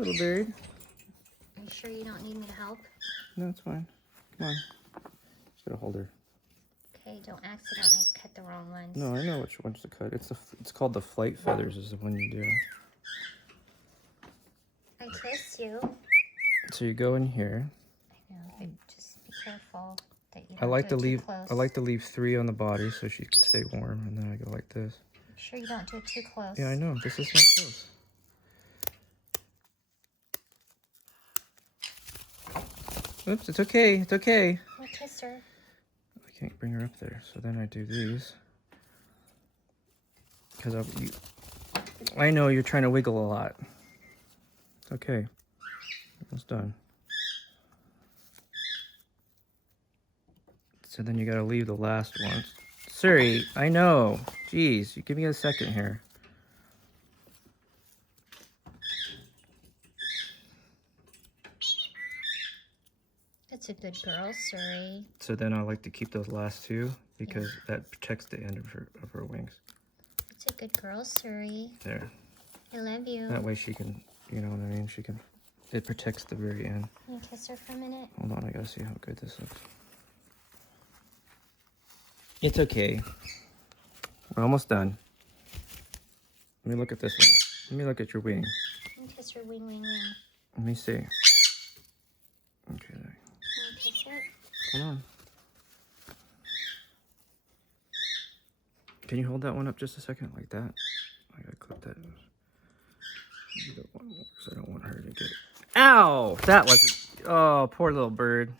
little bird. Are you sure you don't need me to help? No, it's fine. Come on. Just gotta hold her. Okay, don't accidentally cut the wrong ones. No, I know which ones to cut. It's called the flight feathers is the one you do. I kiss you. So you go in here. I know, but just be careful that you I don't like do to it leave too close. I like to leave 3 on the body so she can stay warm, and then I go like this. Make sure you don't do it too close. Yeah, I know. This is not close. Oops, it's okay. It's okay. I'll kiss her. I can't bring her up there. So then I do these. Because I know you're trying to wiggle a lot. It's okay. Almost done. So then you gotta leave the last one. Suri, I know. Jeez, you give me a second here. That's a good girl, Suri. So then I like to keep those last 2 because that protects the end of her wings. That's a good girl, Suri. There. I love you. That way she can, you know what I mean? It protects the very end. Can you kiss her for a minute? Hold on, I gotta see how good this looks. It's okay. We're almost done. Let me look at this one. Let me look at your wing. Can you kiss her wing, wing, wing? Let me see. Okay, there. Can you kiss it? Hold on. Can you hold that one up just a second like that? I gotta clip that. You don't want more because I don't want her to get. Ow! That wasn't. Oh, poor little bird.